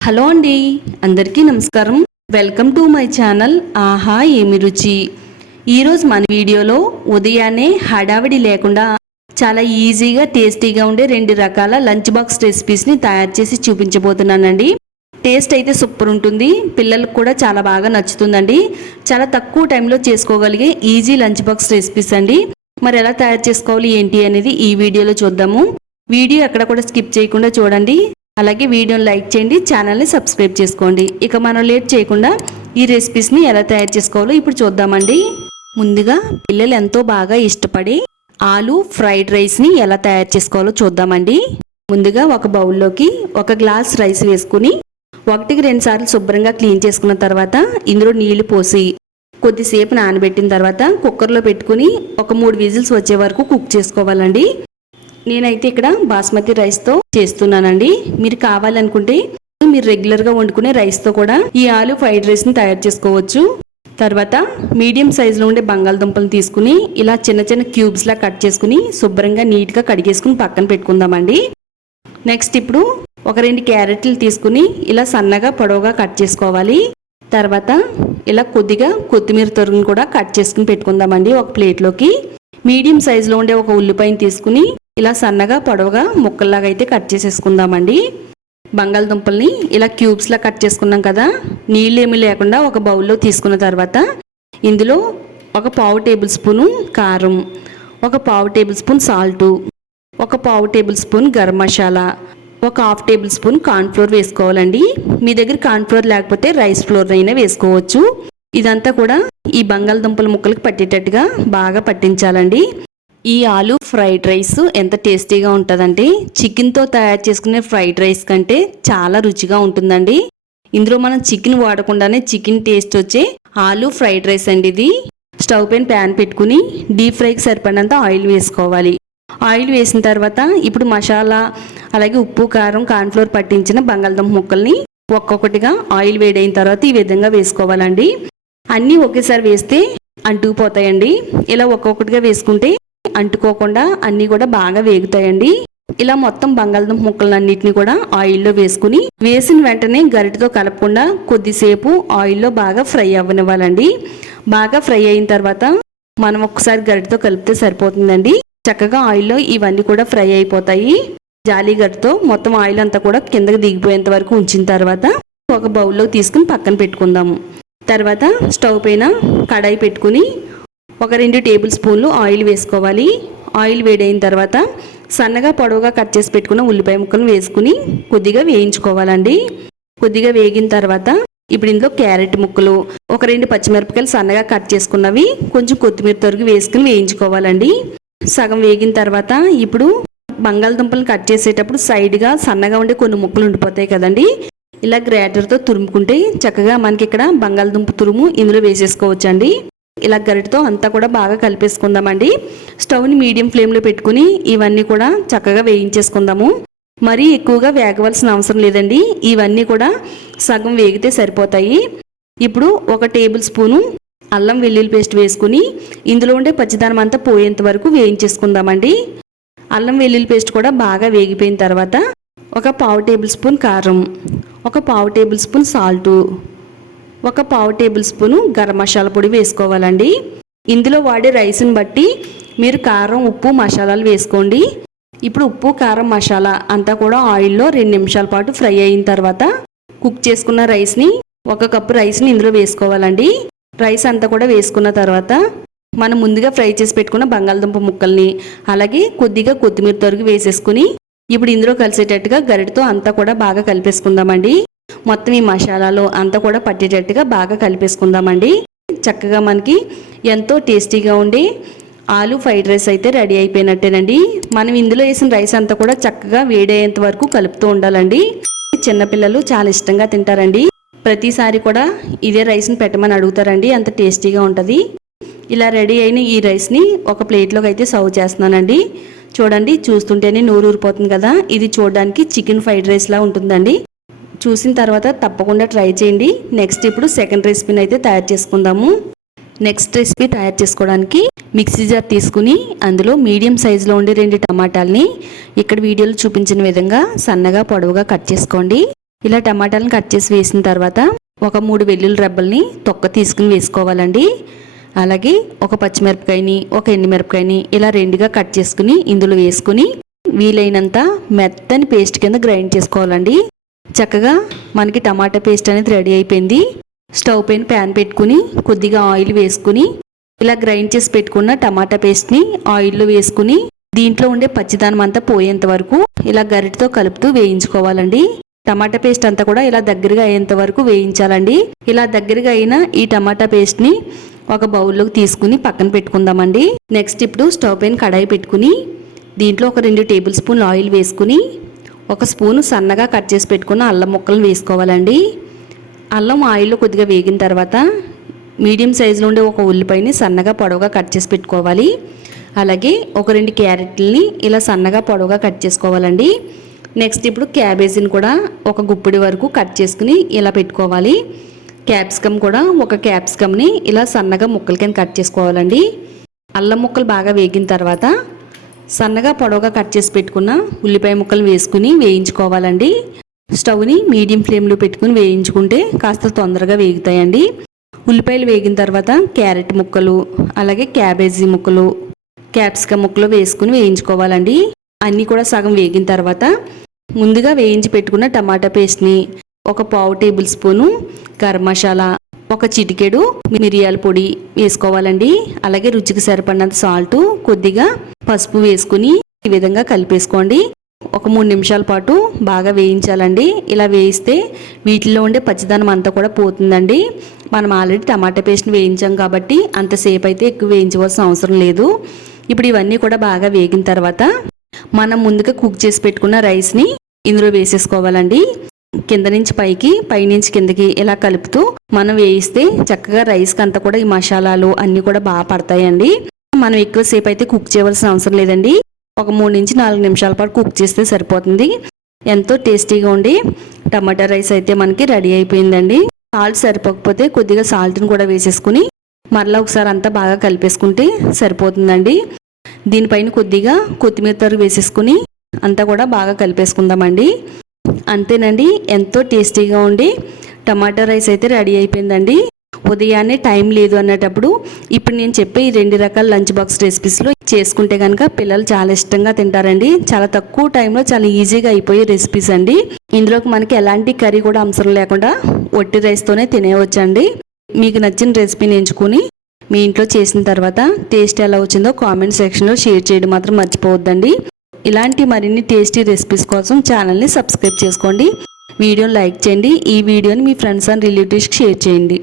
Hello అండి అందరికీ నమస్కారం. వెల్కమ్ టు మై ఛానల్ ఆహా ఏమి రుచి. ఈరోజు మన వీడియోలో ఉదయాన్నే హడావిడి లేకుండా చాలా ఈజీగా టేస్టీగా ఉండే రెండు రకాల లంచ్ బాక్స్ రెసిపీస్ని తయారు చేసి చూపించబోతున్నానండి. టేస్ట్ అయితే సూపర్ ఉంటుంది పిల్లలకు కూడా చాలా బాగా నచ్చుతుందండి. చాలా తక్కువ టైంలో చేసుకోగలిగే ఈజీ లంచ్ బాక్స్ రెసిపీస్ అండి. మరి ఎలా తయారు చేసుకోవాలి ఏంటి అనేది ఈ వీడియోలో చూద్దాము. వీడియో ఎక్కడ కూడా స్కిప్ చేయకుండా చూడండి. అలాగే వీడియోని లైక్ చేయండి ఛానల్ని సబ్స్క్రైబ్ చేసుకోండి. ఇక మనం లేట్ చేయకుండా ఈ రెసిపీస్ని ఎలా తయారు చేసుకోవాలో ఇప్పుడు చూద్దామండి. ముందుగా పిల్లలు ఎంతో బాగా ఇష్టపడి ఆలు ఫ్రైడ్ రైస్ని ఎలా తయారు చేసుకోవాలో చూద్దామండి. ముందుగా ఒక బౌల్లోకి ఒక గ్లాస్ రైస్ వేసుకుని ఒకటికి రెండు సార్లు శుభ్రంగా క్లీన్ చేసుకున్న తర్వాత ఇందులో నీళ్ళు పోసి కొద్దిసేపు నానబెట్టిన తర్వాత కుక్కర్లో పెట్టుకుని ఒక మూడు విజిల్స్ వచ్చే వరకు కుక్ చేసుకోవాలండి. నేనైతే ఇక్కడ బాస్మతి రైస్తో చేస్తున్నానండి. మీరు కావాలనుకుంటే మీరు రెగ్యులర్గా వండుకునే రైస్తో కూడా ఈ ఆలు ఫ్రైడ్ రైస్ని తయారు చేసుకోవచ్చు. తర్వాత మీడియం సైజులో ఉండే బంగాళదుంపలు తీసుకుని ఇలా చిన్న చిన్న క్యూబ్స్లా కట్ చేసుకుని శుభ్రంగా నీట్గా కడిగేసుకుని పక్కన పెట్టుకుందామండి. నెక్స్ట్ ఇప్పుడు ఒక రెండు క్యారెట్లు తీసుకుని ఇలా సన్నగా పొడవుగా కట్ చేసుకోవాలి. తర్వాత ఇలా కొద్దిగా కొత్తిమీర తొరుగును కూడా కట్ చేసుకుని పెట్టుకుందామండి ఒక ప్లేట్లోకి. మీడియం సైజులో ఉండే ఒక ఉల్లిపాయని తీసుకుని ఇలా సన్నగా పొడవుగా ముక్కల్లాగా అయితే కట్ చేసేసుకుందామండి. బంగాళదుంపల్ని ఇలా క్యూబ్స్లా కట్ చేసుకున్నాం కదా నీళ్ళు ఏమీ లేకుండా ఒక బౌల్లో తీసుకున్న తర్వాత ఇందులో ఒక పావు టేబుల్ స్పూను కారం ఒక పావు టేబుల్ స్పూన్ సాల్టు ఒక పావు టేబుల్ స్పూన్ గరం మసాలా ఒక హాఫ్ టేబుల్ స్పూన్ కార్న్ఫ్లోర్ వేసుకోవాలండి. మీ దగ్గర కార్న్ఫ్లోర్ లేకపోతే రైస్ ఫ్లోర్ అయినా వేసుకోవచ్చు. ఇదంతా కూడా ఈ బంగాళదుంపల ముక్కలకు పట్టేటట్టుగా బాగా పట్టించాలండి. ఈ ఆలు ఫ్రైడ్ రైస్ ఎంత టేస్టీగా ఉంటుందంటే చికెన్తో తయారు చేసుకునే ఫ్రైడ్ రైస్ కంటే చాలా రుచిగా ఉంటుందండి. ఇందులో మనం చికెన్ వాడకుండానే చికెన్ టేస్ట్ వచ్చే ఆలు ఫ్రైడ్ రైస్ అండి ఇది. స్టవ్ పైన ప్యాన్ పెట్టుకుని డీప్ ఫ్రైకి సరిపడినంత ఆయిల్ వేసుకోవాలి. ఆయిల్ వేసిన తర్వాత ఇప్పుడు మసాలా అలాగే ఉప్పు కారం కార్న్ఫ్లోర్ పట్టించిన బంగాళదుంప ముక్కల్ని ఒక్కొక్కటిగా ఆయిల్ వేడైన తర్వాత ఈ విధంగా వేసుకోవాలండి. అన్నీ ఒకేసారి వేస్తే అంటుకుపోతాయండి. ఇలా ఒక్కొక్కటిగా వేసుకుంటే అంటుకోకుండా అన్నీ కూడా బాగా వేగుతాయండి. ఇలా మొత్తం బంగాళదుంప ముక్కలన్నింటినీ కూడా ఆయిల్లో వేసుకుని వేసిన వెంటనే గరిటతో కలపకుండా కొద్దిసేపు ఆయిల్లో బాగా ఫ్రై అవ్వనివ్వాలండి. బాగా ఫ్రై అయిన తర్వాత మనం ఒకసారి గరిటతో కలిపితే సరిపోతుందండి. చక్కగా ఆయిల్లో ఇవన్నీ కూడా ఫ్రై అయిపోతాయి. జాలీ గరిటతో మొత్తం ఆయిల్ అంతా కూడా కిందకి దిగిపోయేంత వరకు ఉంచిన తర్వాత ఒక బౌల్లో తీసుకుని పక్కన పెట్టుకుందాము. తర్వాత స్టవ్ పైన కడాయి పెట్టుకుని ఒక రెండు టేబుల్ స్పూన్లు ఆయిల్ వేసుకోవాలి. ఆయిల్ వేడైన తర్వాత సన్నగా పొడవుగా కట్ చేసి పెట్టుకున్న ఉల్లిపాయ ముక్కలను వేసుకుని కొద్దిగా వేయించుకోవాలండి. కొద్దిగా వేగిన తర్వాత ఇప్పుడు ఇందులో క్యారెట్ ముక్కలు ఒక రెండు పచ్చిమిరపకాయలు సన్నగా కట్ చేసుకున్నవి కొంచెం కొత్తిమీర తొరిగి వేసుకుని వేయించుకోవాలండి. సగం వేగిన తర్వాత ఇప్పుడు బంగాళదుంపలు కట్ చేసేటప్పుడు సైడ్గా సన్నగా ఉండే కొన్ని ముక్కలు ఉండిపోతాయి కదండి. ఇలా గ్రేటర్తో తురుముకుంటే చక్కగా మనకి ఇక్కడ బంగాళదుంప తురుము ఇందులో వేసేసుకోవచ్చండి. ఇలా గరిటతో అంతా కూడా బాగా కలిపేసుకుందామండి. స్టవ్ని మీడియం ఫ్లేమ్లో పెట్టుకుని ఇవన్నీ కూడా చక్కగా వేయించేసుకుందాము. మరీ ఎక్కువగా వేగవలసిన అవసరం లేదండి. ఇవన్నీ కూడా సగం వేగితే సరిపోతాయి. ఇప్పుడు ఒక టేబుల్ స్పూను అల్లం వెల్లుల్లి పేస్ట్ వేసుకుని ఇందులో ఉండే పచ్చిదనం అంతా పోయేంత వరకు వేయించేసుకుందామండి. అల్లం వెల్లుల్లి పేస్ట్ కూడా బాగా వేగిపోయిన తర్వాత ఒక పావు టేబుల్ స్పూన్ కారం ఒక పావు టేబుల్ స్పూన్ సాల్టు ఒక పావు టేబుల్ స్పూను గరం మసాలా పొడి వేసుకోవాలండి. ఇందులో వాడే రైస్ని బట్టి మీరు కారం ఉప్పు మసాలాలు వేసుకోండి. ఇప్పుడు ఉప్పు కారం మసాలా అంతా కూడా ఆయిల్లో రెండు నిమిషాల పాటు ఫ్రై అయిన తర్వాత కుక్ చేసుకున్న రైస్ని ఒక కప్పు రైస్ని ఇందులో వేసుకోవాలండి. రైస్ అంతా కూడా వేసుకున్న తర్వాత మనం ముందుగా ఫ్రై చేసి పెట్టుకున్న బంగాళదుంప ముక్కల్ని అలాగే కొద్దిగా కొత్తిమీర తొరిగి వేసేసుకుని ఇప్పుడు ఇందులో కలిసేటట్టుగా గరిటతో అంతా కూడా బాగా కలిపేసుకుందామండి. మొత్తం ఈ మసాలాలో అంతా కూడా పట్టేటట్టుగా బాగా కలిపేసుకుందామండి. చక్కగా మనకి ఎంతో టేస్టీగా ఉండి ఆలు ఫ్రైడ్ రైస్ అయితే రెడీ అయిపోయినట్టేనండి. మనం ఇందులో వేసిన రైస్ అంతా కూడా చక్కగా వేడయ్యేంత వరకు కలుపుతూ ఉండాలండి. చిన్నపిల్లలు చాలా ఇష్టంగా తింటారండి. ప్రతిసారి కూడా ఇదే రైస్ని పెట్టమని అడుగుతారండి అంత టేస్టీగా ఉంటుంది. ఇలా రెడీ అయిన ఈ రైస్ని ఒక ప్లేట్లోకి అయితే సర్వ్ చేస్తున్నానండి. చూడండి చూస్తుంటేనే నూరూరిపోతుంది ఊరిపోతుంది కదా. ఇది చూడడానికి చికెన్ ఫ్రైడ్ రైస్లా ఉంటుందండి. చూసిన తర్వాత తప్పకుండా ట్రై చేయండి. నెక్స్ట్ ఇప్పుడు సెకండ్ రెసిపీని అయితే తయారు చేసుకుందాము. నెక్స్ట్ రెసిపీ తయారు చేసుకోవడానికి మిక్సీ జార్ తీసుకుని అందులో మీడియం సైజులో ఉండే రెండు టమాటాలని ఇక్కడ వీడియోలో చూపించిన విధంగా సన్నగా పొడవుగా కట్ చేసుకోండి. ఇలా టమాటాలను కట్ చేసి వేసిన తర్వాత ఒక మూడు వెల్లుల్లి రెబ్బల్ని తొక్క తీసుకుని వేసుకోవాలండి. అలాగే ఒక పచ్చిమిరపకాయని ఒక ఎండుమిరపకాయని ఇలా రెండుగా కట్ చేసుకుని ఇందులో వేసుకుని వీలైనంత మెత్తని పేస్ట్ కింద గ్రైండ్ చేసుకోవాలండి. చక్కగా మనకి టమాటా పేస్ట్ అనేది రెడీ అయిపోయింది. స్టవ్ పైన ప్యాన్ పెట్టుకుని కొద్దిగా ఆయిల్ వేసుకుని ఇలా గ్రైండ్ చేసి పెట్టుకున్న టమాటా పేస్ట్ని ఆయిల్లో వేసుకుని దీంట్లో ఉండే పచ్చిదానం అంతా పోయేంత వరకు ఇలా గరిటతో కలుపుతూ వేయించుకోవాలండి. టమాటా పేస్ట్ అంతా కూడా ఇలా దగ్గరగా అయ్యేంత వరకు వేయించాలండి. ఇలా దగ్గరగా అయిన ఈ టమాటా పేస్ట్ని ఒక బౌల్లోకి తీసుకుని పక్కన పెట్టుకుందామండి. నెక్స్ట్ ఇప్పుడు స్టవ్ పైన కడాయి పెట్టుకుని దీంట్లో ఒక రెండు టేబుల్ స్పూన్లు ఆయిల్ వేసుకుని ఒక స్పూను సన్నగా కట్ చేసి పెట్టుకున్న అల్లం ముక్కలను వేసుకోవాలండి. అల్లం ఆయిల్లో కొద్దిగా వేగిన తర్వాత మీడియం సైజులో ఉండే ఒక ఉల్లిపాయని సన్నగా పొడవుగా కట్ చేసి పెట్టుకోవాలి. అలాగే ఒక రెండు క్యారెట్లని ఇలా సన్నగా పొడవుగా కట్ చేసుకోవాలండి. నెక్స్ట్ ఇప్పుడు క్యాబేజీని కూడా ఒక గుప్పిడి వరకు కట్ చేసుకుని ఇలా పెట్టుకోవాలి. క్యాప్సికమ్ కూడా ఒక క్యాప్సికమ్ని ఇలా సన్నగా ముక్కల కింద కట్ చేసుకోవాలండి. అల్లం ముక్కలు బాగా వేగిన తర్వాత సన్నగా పొడవుగా కట్ చేసి పెట్టుకున్న ఉల్లిపాయ ముక్కలు వేసుకుని వేయించుకోవాలండి. స్టవ్ని మీడియం ఫ్లేమ్లో పెట్టుకుని వేయించుకుంటే కాస్త తొందరగా వేగుతాయండి. ఉల్లిపాయలు వేగిన తర్వాత క్యారెట్ ముక్కలు అలాగే క్యాబేజీ ముక్కలు క్యాప్సికమ్ ముక్కలు వేసుకుని వేయించుకోవాలండి. అన్నీ కూడా సగం వేగిన తర్వాత ముందుగా వేయించి పెట్టుకున్న టమాటా పేస్ట్ని ఒక పావు టేబుల్ స్పూను గరం మసాలా ఒక చిటికెడు మిరియాల పొడి వేసుకోవాలండి. అలాగే రుచికి సరిపడినంత సాల్ట్ కొద్దిగా పసుపు వేసుకుని ఈ విధంగా కలిపేసుకోండి. ఒక మూడు నిమిషాల పాటు బాగా వేయించాలండి. ఇలా వేయిస్తే వీటిలో ఉండే పచ్చిదనం అంతా కూడా పోతుందండి. మనం ఆల్రెడీ టమాటా పేస్ట్ని వేయించాం కాబట్టి అంతసేపు అయితే ఎక్కువ వేయించవలసిన అవసరం లేదు. ఇప్పుడు ఇవన్నీ కూడా బాగా వేగిన తర్వాత మనం ముందుగా కుక్ చేసి పెట్టుకున్న రైస్ని ఇందులో వేసేసుకోవాలండి. కింద నుంచి పైకి పైనుంచి కిందకి ఇలా కలుపుతూ మనం వేయిస్తే చక్కగా రైస్కి అంతా కూడా ఈ మసాలాలు అన్నీ కూడా బాగా పడతాయండి. మనం ఎక్కువసేపు అయితే కుక్ చేయవలసిన అవసరం లేదండి. ఒక మూడు నుంచి నాలుగు నిమిషాల పాటు కుక్ చేస్తే సరిపోతుంది. ఎంతో టేస్టీగా ఉండి టమాటా రైస్ అయితే మనకి రెడీ అయిపోయిందండి. సాల్ట్ సరిపోకపోతే కొద్దిగా సాల్ట్ని కూడా వేసేసుకుని మరలా ఒకసారి అంతా బాగా కలిపేసుకుంటే సరిపోతుందండి. దీనిపైన కొద్దిగా కొత్తిమీర తరుగు వేసేసుకుని అంతా కూడా బాగా కలిపేసుకుందామండి. అంతేనండి ఎంతో టేస్టీగా ఉండి టమాటా రైస్ అయితే రెడీ అయిపోయిందండి. ఉదయాన్నే టైం లేదు అన్నటప్పుడు ఇప్పుడు నేను చెప్పే ఈ రెండు రకాల లంచ్ బాక్స్ రెసిపీస్లో చేసుకుంటే కనుక పిల్లలు చాలా ఇష్టంగా తింటారండి. చాలా తక్కువ టైంలో చాలా ఈజీగా అయిపోయే రెసిపీస్ అండి. ఇందులోకి మనకి ఎలాంటి కర్రీ కూడా అవసరం లేకుండా ఒట్టి రైస్తోనే తినేయవచ్చండి. మీకు నచ్చిన రెసిపీని ఎంచుకుని మీ ఇంట్లో చేసిన తర్వాత టేస్ట్ ఎలా వచ్చిందో కామెంట్ సెక్షన్లో షేర్ చేయడం మాత్రం మర్చిపోవద్దండి. ఇలాంటి మరిన్ని టేస్టీ రెసిపీస్ కోసం ఛానల్ని సబ్స్క్రైబ్ చేసుకోండి. వీడియోని లైక్ చేయండి. ఈ వీడియోని మీ ఫ్రెండ్స్ అండ్ రిలేటివ్స్కి షేర్ చేయండి.